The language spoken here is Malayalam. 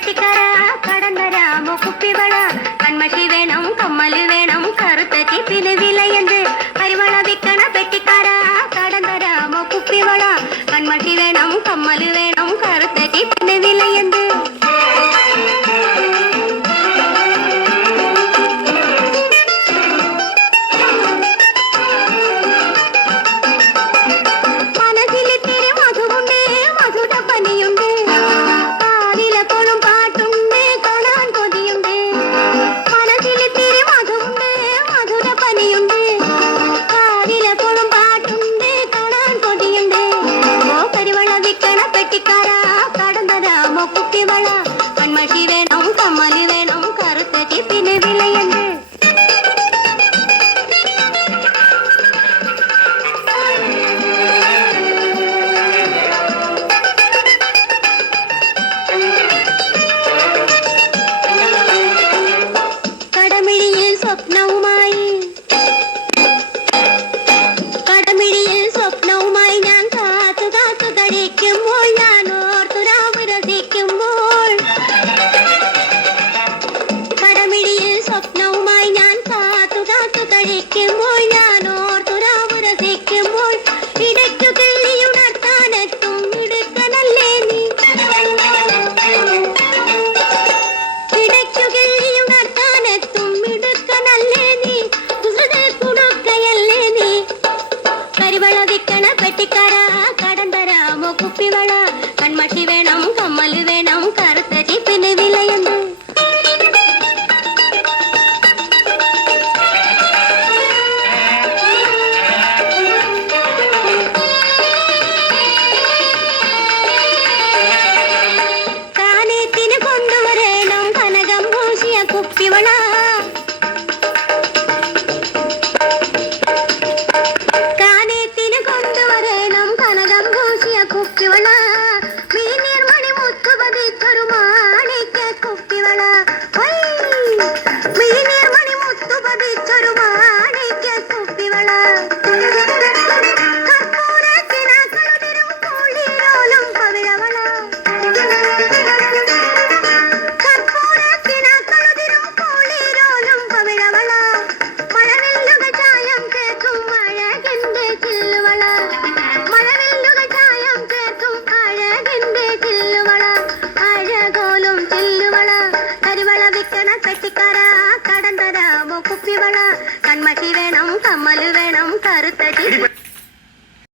പെട്ടിക്കാര കടന്നരാമോ കുപ്പിവള കൺമഷി വേണം കമ്മല് വേണം കറുത്ത ചിപ്പിന് വിലയെന്ത് കരിവള വിൽക്കണ പെട്ടിക്കാര കടന്നരാമോ കുപ്പിവള കൺമഷി വേണം കമ്മല് വേണം കറുത്ത ചിപ്പിന് വിലയെന്ത് കൺമഷി വേണം കമ്മല് വേണം കറുത്ത ചിപ്പിന് വിലയെന്ത് കടമിഴിയിൽ സ്വപ്നവുമായി ഞാൻ കാത്തു കാത്തു കഴിക്കുമ്പോൾ ഞാൻ ഓർത്തു രാവ് രസിക്കുമ്പോൾ കടമിഴിയിൽ സ്വപ്നവുമായി ഞാൻ കാത്തു കാത്തു കഴിക്കുമ്പോൾ ഞാൻ ഓർത്തു രാവ് രസിക്കുമ്പോൾ ഇടയ്ക്കു കിള്ളിയുണർത്താനെത്തും ഇടുക്കനല്ലേ നീ ഇടയ്ക്കു കിള്ളിയുണർത്താനെത്തും ഇടുക്കനല്ലേ നീ കുടുക്കയല്ലേ നീ കരിവള വിൽക്കണ പെട്ടിക്കാര കടം തരാമോ കുപ്പിവള കൺമഷി വേണം കമ്മല് വേണം കറുത്ത ചിപ്പിന് വിലയെന്ത് കാനേത്തിന് കൊണ്ടുവരണം കനകം പൂശിയ കുപ്പിവള കുപ്പിവള മീനീർ മണി മുത്തു പതിച്ചൊരു മാണിക്യ കുപ്പിവള മീനീർ മണി മുത്തു പതിച്ചൊരു മാണിക്യ കുപ്പിവള കർപ്പൂരത്തിനാക്കളുതിരും കോളിരോലും പവിഴവള കർപ്പൂരത്തിനാക്കളുതിരും കോളിരോലും പവിഴവള മഴവില്ലുക ചായം കേൾക്കും അഴകിന്റെ ചില്ലുവള പെട്ടിക്കാര കടം തരാമോ കുപ്പിവള കൺമഷി വേണം കമ്മല് വേണം